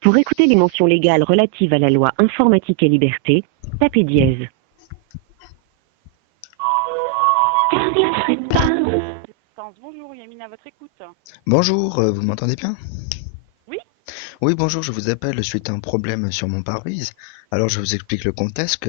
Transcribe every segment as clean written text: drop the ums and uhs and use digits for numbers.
Pour écouter les mentions légales relatives à la loi informatique et liberté, tapez dièse. Bonjour, Yamine à votre écoute. Bonjour, vous m'entendez bien? Oui. Oui, bonjour, je vous appelle suite à un problème sur mon pare-brise. Alors je vous explique le contexte.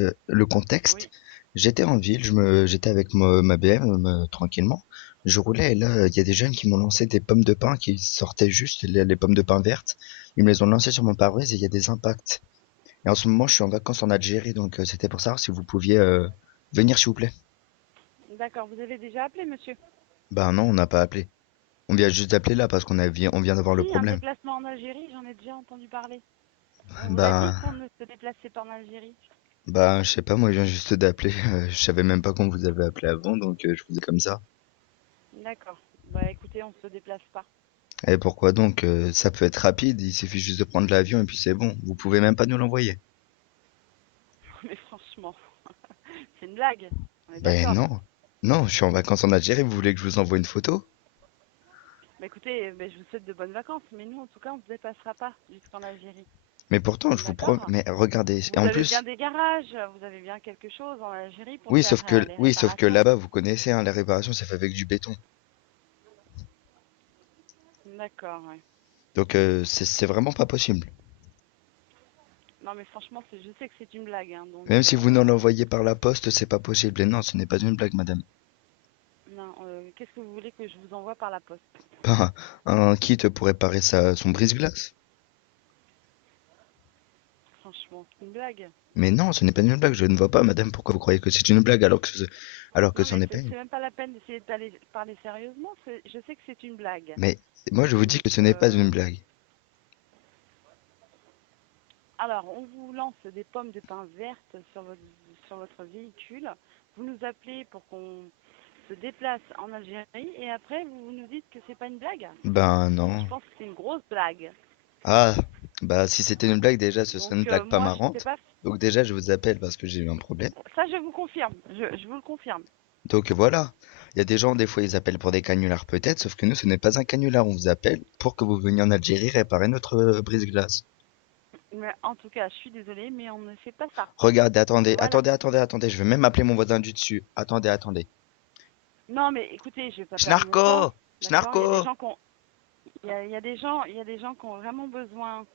Oui. J'étais en ville, j'étais avec ma BM tranquillement. Je roulais et là, il y a des jeunes qui m'ont lancé des pommes de pin qui sortaient juste, les pommes de pin vertes. Ils me les ont lancées sur mon pare-brise et il y a des impacts. Et en ce moment, je suis en vacances en Algérie, donc c'était pour savoir si vous pouviez venir, s'il vous plaît. D'accord, vous avez déjà appelé, monsieur? Bah non, on n'a pas appelé. On vient juste d'appeler là parce on vient d'avoir le Si, un problème. déplacement en Algérie, j'en ai déjà entendu parler. On vous a dit Bah qu'on ne se déplaçait pas en Algérie. Bah, je sais pas, moi je viens juste d'appeler, je savais même pas qu'on vous avait appelé avant, donc je vous ai comme ça. D'accord. Bah écoutez, on se déplace pas. Et pourquoi donc? Ça peut être rapide, il suffit juste de prendre l'avion et puis c'est bon. Vous pouvez même pas nous l'envoyer. Mais franchement, c'est une blague. On est Ben d'accord. non. Non, je suis en vacances en Algérie, vous voulez que je vous envoie une photo? Bah écoutez, je vous souhaite de bonnes vacances, mais nous, en tout cas, on ne se déplacera pas jusqu'en Algérie. Mais pourtant, je vous promets, D'accord? mais regardez, et Vous en avez bien plus, des garages, vous avez bien quelque chose en Algérie pour oui, faire sauf que, les oui, sauf que réparations. là-bas, vous connaissez, hein, les réparations, c'est fait avec du béton. D'accord, ouais. Donc, c'est vraiment pas possible. Non, mais franchement, je sais que c'est une blague, hein, donc Même si vous nous l'envoyez par la poste, c'est pas possible. Et non, ce n'est pas une blague, madame. non, qu'est-ce que vous voulez que je vous envoie par la poste? Pas un kit pour réparer son brise-glace. Franchement, c'est une blague. Mais non, ce n'est pas une blague, je ne vois pas, madame, pourquoi vous croyez que c'est une blague alors que Non, ce mais n'est pas c'est une. même pas la peine d'essayer de parler sérieusement. Je sais que c'est une blague. Mais moi, je vous dis Donc, que ce n'est pas une blague. alors, on vous lance des pommes de pin vertes sur votre véhicule. Vous nous appelez pour qu'on se déplace en Algérie et après, vous nous dites que c'est pas une blague. Ben Je non. pense que c'est une grosse blague. Ah, bah si c'était une blague, déjà, ce serait Donc, une blague pas moi, je sais marrante. pas. Donc déjà, je vous appelle parce que j'ai eu un problème. Ça, je vous confirme. Je vous le confirme. Donc voilà. Il y a des gens, des fois, ils appellent pour des canulars peut-être, sauf que nous, ce n'est pas un canular. On vous appelle pour que vous veniez en Algérie réparer notre brise-glace. Mais en tout cas, je suis désolée, mais on ne fait pas ça. Regardez, attendez, Voilà. attendez, attendez, attendez. Je vais même appeler mon voisin du dessus. Attendez, attendez. Non, mais écoutez, je vais pas perdre mon Schnarko! temps. D'accord? Il y a Schnarko! des gens qui ont, il y a des gens qui ont vraiment besoin,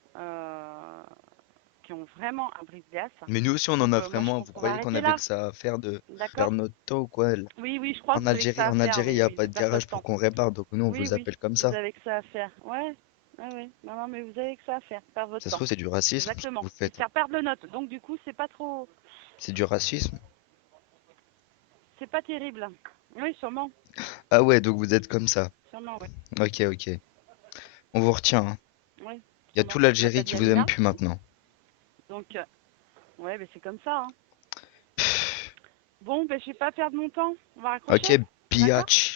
qui ont vraiment un brise-glace. Mais nous aussi, on en Donc, a moi, je vraiment. pense Vous qu'on va croyez qu'on arrêter avait là. que ça à faire de D'accord? perdre notre temps ou quoi? Oui, oui, je crois que vous avez que ça à En faire. Algérie, il Oui, n'y a oui, pas de de perdre garage votre pour temps. qu'on répare, donc nous, on Oui, vous oui, appelle comme vous ça. avez que ça à faire. Ouais, ouais, ouais. Non, non, mais vous avez que ça à faire. Perdre votre Ça se temps. trouve, c'est du racisme, ce que Exactement. vous Et faites. faire perdre le note. Donc, du coup, c'est pas trop, C'est du racisme. c'est pas terrible. Oui, sûrement. Ah ouais, donc vous êtes comme ça. Sûrement, oui. Ok, ok. On vous retient, hein. Oui, Il y a tout sûrement. Je l'Algérie m'appelle qui vous aime Yamina. plus maintenant. Donc, ouais, mais c'est comme ça, hein. Bon, je vais pas perdre mon temps. On va Ok, raccrocher. D'accord? biatch.